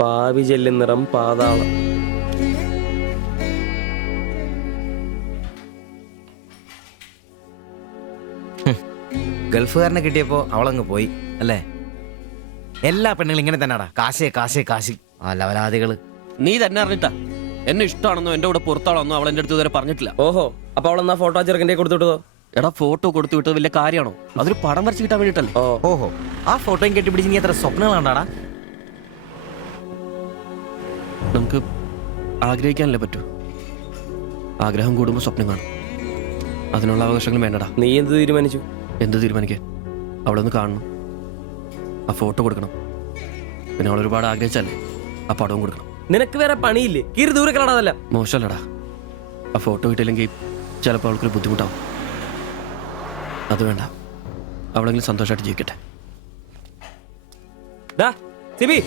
പാവി ചെല്ലുന്നിറം പാതാളം. ഗൾഫുകാരനെ കിട്ടിയപ്പോ അവളങ്ങ് പോയി അല്ലേ? എല്ലാ പെണ്ണുങ്ങളും ഇങ്ങനെ തന്നെയാടാ, കാശേ കാശേ കാശി. ആ ലവലാദികള്. നീ തന്നെ അറിഞ്ഞിട്ടാ എന്നെ ഇഷ്ടമാണെന്നോ എന്റെ കൂടെ പുറത്താണെന്നോ അവൾ എന്റെ അടുത്ത് ഇതുവരെ പറഞ്ഞിട്ടില്ല. ഓഹോ, അപ്പൊ അവളെന്നാ ഫോട്ടോ ചെറുക്കൻ്റെ കൊടുത്തുവിട്ടോ? എടാ ഫോട്ടോ കൊടുത്തു വിട്ടത് വലിയ കാര്യമാണോ? അതൊരു പടം വരച്ച് കിട്ടാൻ വേണ്ടിട്ടല്ലേ. ഓഹോ, ആ ഫോട്ടോയും കെട്ടിപ്പിടിച്ച് നീ എത്ര സ്വപ്നങ്ങൾ കണ്ടാടാ? നമുക്ക് ആഗ്രഹിക്കാനല്ലേ പറ്റൂ. ആഗ്രഹം കൂടുമ്പോൾ സ്വപ്നം കാണും. അതിനുള്ള അവകാശങ്ങൾ വേണ്ടടാ. നീ എന്ത് തീരുമാനിച്ചു? എന്ത് തീരുമാനിക്കാൻ? അവളൊന്ന് കാണണം, ആ ഫോട്ടോ കൊടുക്കണം, പിന്നെ അവൾ ഒരുപാട് ആഗ്രഹിച്ചല്ലേ ആ പടവും കൊടുക്കണം. നിനക്ക് വേറെ പണിയില്ലേ? കീറി ദൂരെ കളടാതല്ല. മോശമല്ലടാ, ആ ഫോട്ടോ കിട്ടില്ലെങ്കിൽ ചിലപ്പോൾ അവൾക്കൊരു ബുദ്ധിമുട്ടാവും. അത് വേണ്ട, അവളെങ്കിലും സന്തോഷമായിട്ട് ജീവിക്കട്ടെ. സിബി,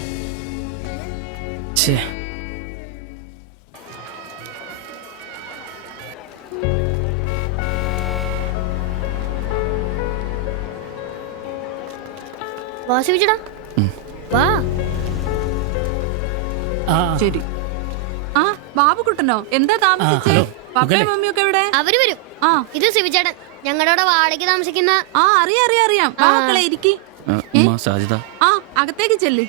വാ സിബിച്ചേട്ടാ, വാ. ശരി. ആ ബാബുക്കുട്ടനോ, എന്താ താമസിച്ചേ? പപ്പയും മമ്മിയൊക്കെ എവിടെ? അവര് വരും. ആ ഇത് സിബിച്ചേട്ടൻ, ഞങ്ങളുടെ വാടകയ്ക്ക് താമസിക്കുന്ന. ആ അറിയാം. മക്കളെ ഇരിക്കി. സാധ്യത ആ അകത്തേക്ക് ചെല്ല്.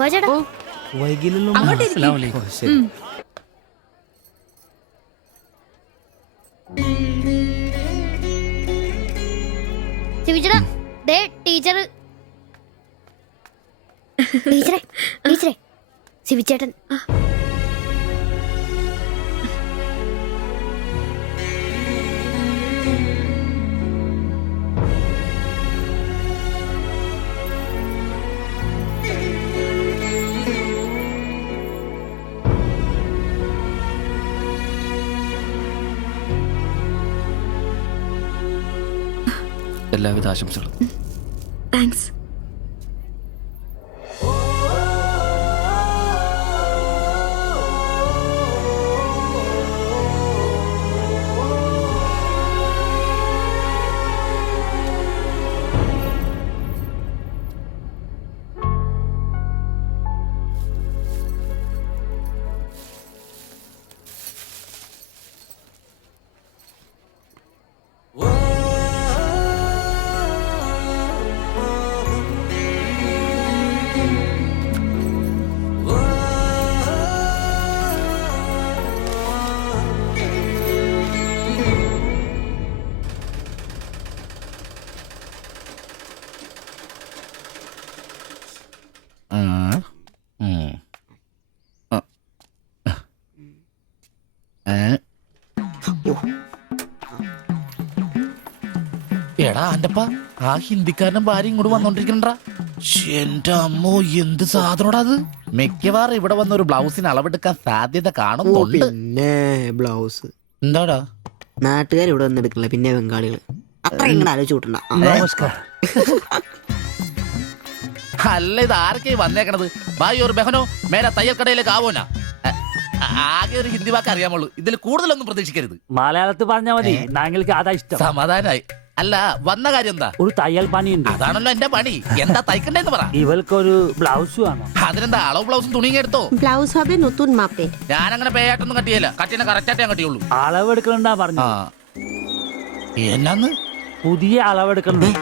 വാ ചേട്ടാ. ഓ അങ്ങോട്ട് ഇരിക്ക്. സിബിച്ചേട്ടാ, ദേ ടീച്ചർ. ടീച്ചറെ സിബിച്ചേട്ടൻ. എല്ലാവിധ ആശംസകളും. താങ്ക്സ്. എടാ അന്റപ്പ, ആ ഹിന്ദിക്കാരനും ഭാര്യ ഇങ്ങോട്ട് വന്നോണ്ടിരിക്കണ്ടാ. എന്റെ അമ്മോ, എന്ത് സാധനോടാ അത്! മിക്കവാറും ഇവിടെ വന്ന ഒരു ബ്ലൗസിന് അളവെടുക്കാൻ സാധ്യത കാണുന്നുണ്ട്. പിന്നെ ബ്ലൗസ് എന്താടാ നാട്ടുകാർ ഇവിടെ വന്നെടുക്കില്ല, പിന്നെ ബംഗാളികൾ. അത്ര ഇങ്ങനെ ആലോചിച്ച് കൂട്ടണ്ട. നമസ്കാരം. അല്ല, ഇത് ആരൊക്കെ വന്നേക്കണത്? ഭായി ഒരു ബഹനോ മേലെ തയ്യൽ കടയിലേക്ക് ആവോനാ. ആകെ ഒരു ഹിന്ദി വാക്ക് അറിയാമുള്ളൂ, ഇതിൽ കൂടുതലൊന്നും പ്രതീക്ഷിക്കരുത്. മലയാളത്തിൽ പറഞ്ഞാൽ മതി, ഞങ്ങൾക്ക് അതാ ഇഷ്ടം. സമാധാനായി. അല്ല, വന്ന കാര്യം എന്താ? ഒരു തയ്യൽ പണിയുണ്ട്. അതാണല്ലോ എന്റെ പണി. എന്താ തയ്ക്കണ്ടേന്ന് പറ. ഇവൾക്കൊരു ബ്ലൗസ് വേണം. അതിനെന്താ അളവ് ബ്ലൗസും തുണിയും എടുത്തോ? ব্লাউজ হবে নতুন মাপে। ഞാനങ്ങനെ പേയായിട്ടൊന്നും കട്ടിയല്ല, കട്ടിനെ കറക്റ്റായിട്ട് ഞാൻ കട്ടിയുള്ളൂ. അളവെടുക്കണ്ടാ പറഞ്ഞു. എന്നാന്ന്? പുതിയ അളവെടുക്കണം.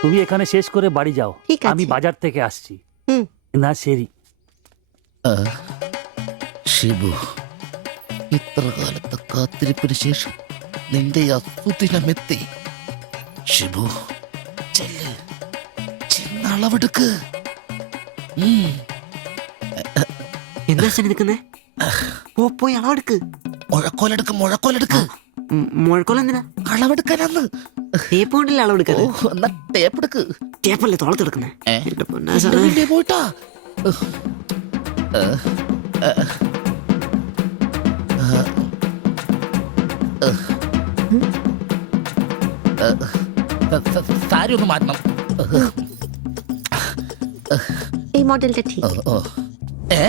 তুমি এখানে শেষ করে বাড়ি যাও, ঠিক আছে। আমি বাজার থেকে আসছি। হুম। না ശരി. ഷിബു, ഇത്ര കാലത്തെ കാത്തിരിപ്പിന് ശേഷം നിന്റെ അസുദിനമെത്തി. ഷിബു, ചെല്ല്, ചെന്നളവെടുക്ക്. എന്താ നിൽക്കുന്നേ? പോയി അളവെടുക്ക്. മുഴക്കോലെടുക്ക്, മുഴക്കോലെടുക്ക്. മുഴക്കോല എന്തിനാ? അളവെടുക്കാനാന്ന്. ടേപ്പ് കൊണ്ടല്ലേ അളവെടുക്കാൻ? എന്നാ ടേപ്പ് എടുക്ക്. ടേപ്പല്ലേ തോളത്തെടുക്കുന്നേ? പോയിട്ടാ. സാരി ഒന്ന് മാറ്റണം. এই মডেলটা ঠিক। ও এ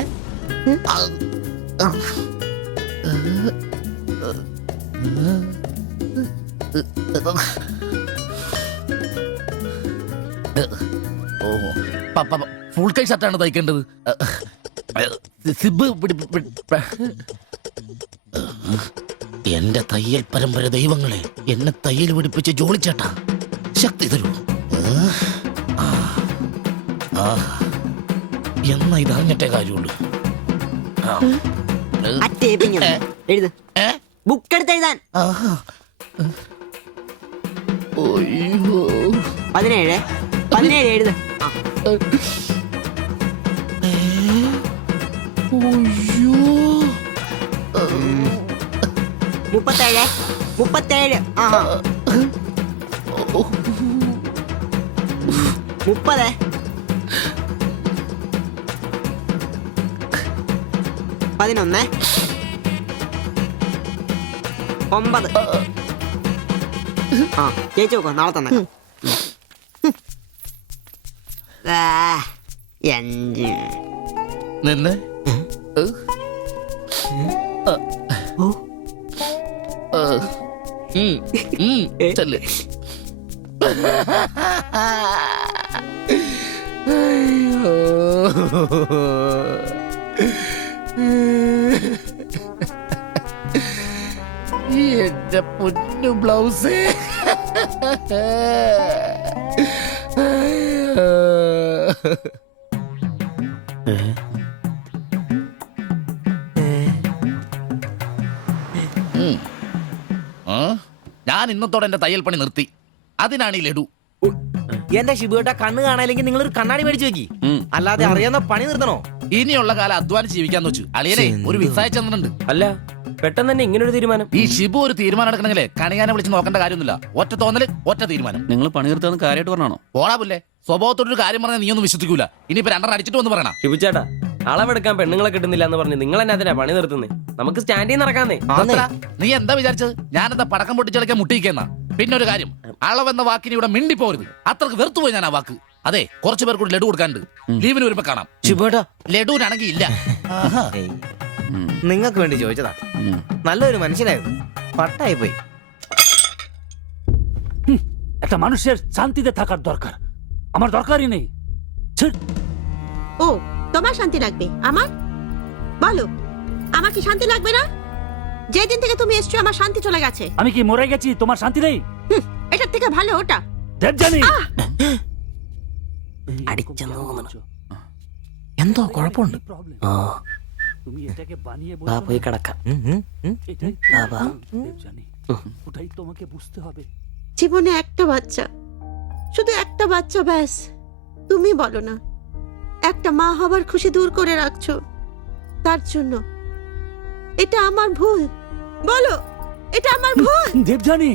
ഓ ഫുൾ കൈ ഷർട്ടാണ് തയ്ക്കേണ്ടത്. സിബ് എന്റെ തയ്യൽ പരമ്പര ദൈവങ്ങളെ, എന്നെ തയ്യൽ പിടിപ്പിച്ച് ജോളിച്ചേട്ടാ ശക്തി തരൂ. എന്നാ ഇത് അറിഞ്ഞിട്ടേ കാര്യമുള്ളൂ. ആ ടേപ്പിംഗ് എഴുത്. ഏ? ബുക്ക് എടുത്ത് എഴുതാൻ. ആഹാ. ഒയ്യോ. 17 എഴുത്. ആ. ഒയ്യോ. 37. ആഹാ. 30. 11. 9. ആ ചേച്ചി നോക്കോ, നാളെ തന്നെ. 5. നിന്ന് ചെല്ല്. അയ്യോ. എന്റെ പൊന്നു ബ്ലൗസ്. ഞാൻ ഇന്നത്തോടെ എന്റെ തയ്യൽ പണി നിർത്തി. അതിനാണ് ഈ ലഡു. എന്റെ ശിബുവേട്ട കണ്ണ് കാണാനില്ലെങ്കിൽ നിങ്ങളൊരു കണ്ണാടി മേടിച്ചു വെക്കി. അല്ലാതെ അറിയാവുന്ന പണി നിർത്തണോ? ഇനിയുള്ള കാലം അധ്വാനിച്ച് ജീവിക്കാന്ന് വെച്ചു. അളിയനെ ഒരു വിസായ ചെന്നിട്ടുണ്ട്. അല്ല പെട്ടെന്ന് തന്നെ ഇങ്ങനെ ഒരു തീരുമാനം. ഈ ഷിബു ഒരു തീരുമാനം എടുക്കണമെങ്കിലേ കണിയാനെ വിളിച്ച് നോക്കേണ്ട കാര്യമൊന്നുമില്ല. ഒറ്റ തോന്നല്, ഒറ്റ തീരുമാനം. നിങ്ങൾ പണി നിർത്താന്ന് കാര്യമായിട്ട് പറഞ്ഞാണോ? പോടാ പുല്ലേ, സ്വഭാവത്തോടൊരു കാര്യം പറഞ്ഞാൽ നീ ഒന്നും വിശ്വസിക്കൂല. ഇനിയിപ്പോ 2 അടിച്ചിട്ട് വന്ന് പറയണം. ശിബുച്ചേട്ടാ അളവെടുക്കാൻ പെണ്ണുങ്ങളെ കിട്ടുന്നില്ല എന്ന് പറഞ്ഞ് നിങ്ങൾ തന്നെ അതിനാ പണി നിർത്തുന്നേ. നമുക്ക് സ്റ്റാൻഡിൽ നടക്കാന്നേ. അതെന്താ? നീ എന്താ വിചാരിച്ചത്? ഞാനെന്താ പടക്കം പൊട്ടിച്ചടക്കാൻ മുട്ടിയിക്കുന്ന? പിന്നെ ഒരു കാര്യം, അളവെന്ന വാക്കിന് ഇവിടെ മിണ്ടിപ്പോരുത്. അത്രക്ക് വെറുത്തുപോയി ഞാൻ ആ വാക്ക്. അതെ, കുറച്ചു പേർ കൂടി ലഡു കൊടുക്കാനുണ്ട്. ലീവിന് വരുമ്പോ കാണാം. ശിബുവേട്ടാ ലഡുവിനാണെങ്കിൽ ഇല്ല. ആഹാ. നിങ്ങൾക്ക് വേണ്ടി ചോദിച്ചതാ. നല്ലൊരു മനുഷ്യനായിരുന്നു, പട്ടായി പോയി. একটা মানুষের শান্তিতে থাকার দরকার, আমার দরকারই নেই। ছিঃ। ও তোমার শান্তি লাগবে, আমার বলো আমার কি শান্তি লাগবে না? যেদিন থেকে তুমি এসছো আমার শান্তি চলে গেছে। আমি কি মরে গেছি? তোমার শান্তি নেই? এটার থেকে ভালো ওটা। দেবজানি എന്തോ കുഴപ്പമുണ്ട്. ആ তুমি এটাকে বানিয়ে വാ പോയി കിടക്കാം. এটাই വാ, വാ. দেবজানি, ওটাই তোমাকে বুঝতে হবে। জীবনে একটা বাচ্চা, শুধু একটা বাচ্চা, ব্যাস। তুমি বলো না একটা মা হবার খুশি দূর করে রাখছো, তার জন্য এটা আমার ভুল? বলো এটা আমার ভুল? দেবজানি